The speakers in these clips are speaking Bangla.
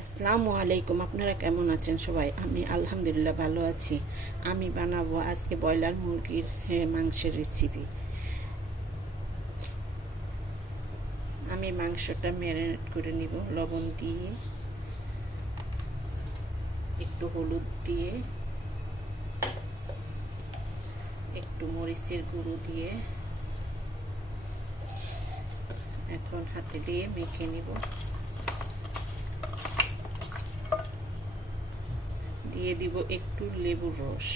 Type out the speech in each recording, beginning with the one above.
আসসালামু আলাইকুম। আপনারা কেমন আছেন সবাই? আমি আলহামদুলিল্লাহ ভালো আছি। আমি বানাবো আজকে ব্রয়লার মুরগির মাংসের রেসিপি। আমি মাংসটা ম্যারিনেট করে নিব লবণ দিয়ে, একটু হলুদ দিয়ে, একটু মরিচের গুঁড়ো দিয়ে এখন হাতে দিয়ে মেখে নিব। দিয়ে দিব একটু লেবুর রস।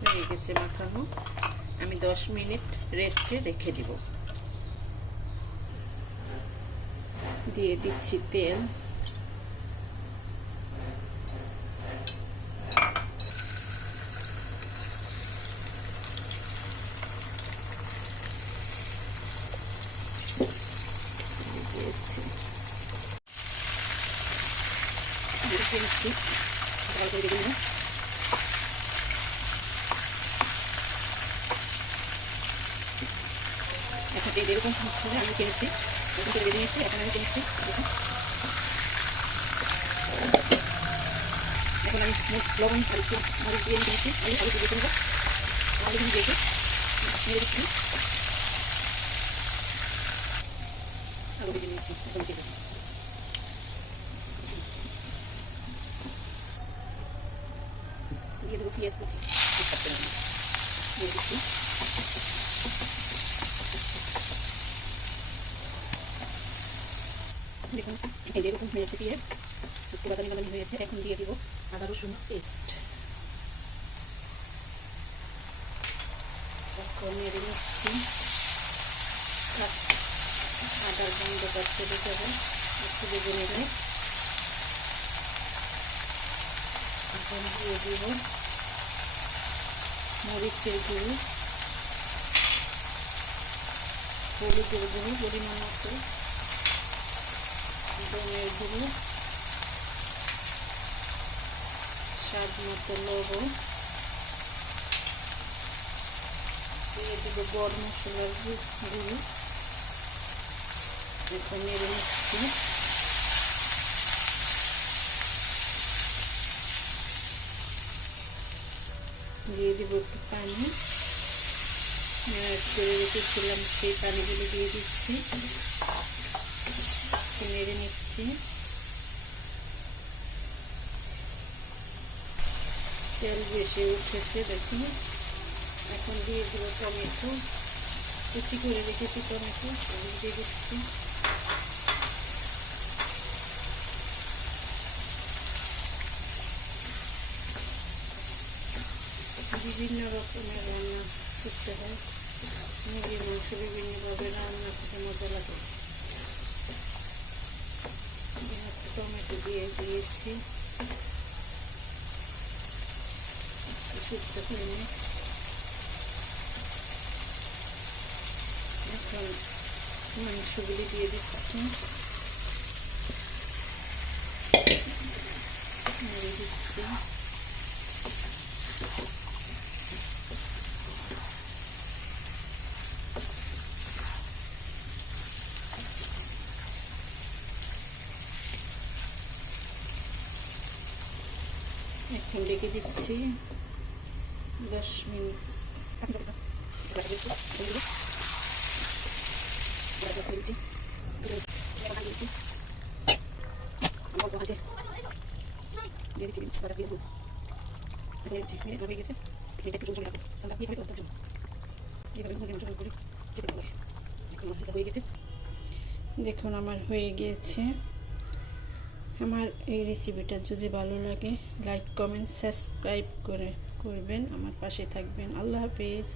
হয়ে গেছে মাখানো। আমি 10 মিনিট রেস্টে রেখে দিব। দিয়ে দিচ্ছি তেল, দিয়েছি দিচ্ছি ভালো করে দিয়ে দিলাম। এখন এরকম আমি কিনেছি, এরকম করে দিয়েছি। এখন আমি কিনেছি, এখন আমি লবণ মরিচ দিয়ে কিনেছি। আমি আলু দিয়ে কিনবো, আলু দিয়ে দিয়ে দিচ্ছি, আলু দিয়ে নিয়েছি। এখন দিয়ে দেবো পেঁয়াজ কুচি, দিয়ে দিচ্ছি। দেখুন এরকম হয়েছে পেঁয়াজ, একটু বাদামি বাদামি হয়েছে। এখন দিয়ে দিব আদা রসুন পেস্ট। এখন নেড়ে নিচ্ছি। আদার গন্ধটা চলে যাবে, একটু বেজে নেবে। এখন দিয়ে দিব মরিচের গুঁড়ো, হলুদের গুঁড়ো পরিমাণ মতো, ধনের গুঁড়ো, স্বাদ মতো লবণ, দিয়ে দেব গরম মশলার গুঁড়ো। এখন নেড়ে নিচ্ছি। দিয়ে দেবো একটু পানি, ম্যারিনেট করে রেখেছিলাম সেই পানিগুলো দিয়ে দিচ্ছি, নেড়ে নিচ্ছি। তেল বেশি উঠেছে দেখুন। এখন দিয়ে দেবো টমেটো, কুচি করে রেখেছি টমেটো, দিয়ে দিচ্ছি। বিভিন্ন রকমের রান্না করতে হয়, মুরগির মাংস বিভিন্নভাবে রান্না করতে মজা লাগে। টমেটো দিয়ে দিয়েছি শুকনো করে। এখন মাংসগুলি দিয়ে দিচ্ছি, নেড়ে দিচ্ছি। এখন রেখে দিচ্ছি 10 মিনিট। দেখুন আমার হয়ে গিয়েছে। আমার এই রেসিপিটা যদি ভালো লাগে লাইক কমেন্ট সাবস্ক্রাইব করবেন, আমার পাশে থাকবেন। আল্লাহ হাফেজ।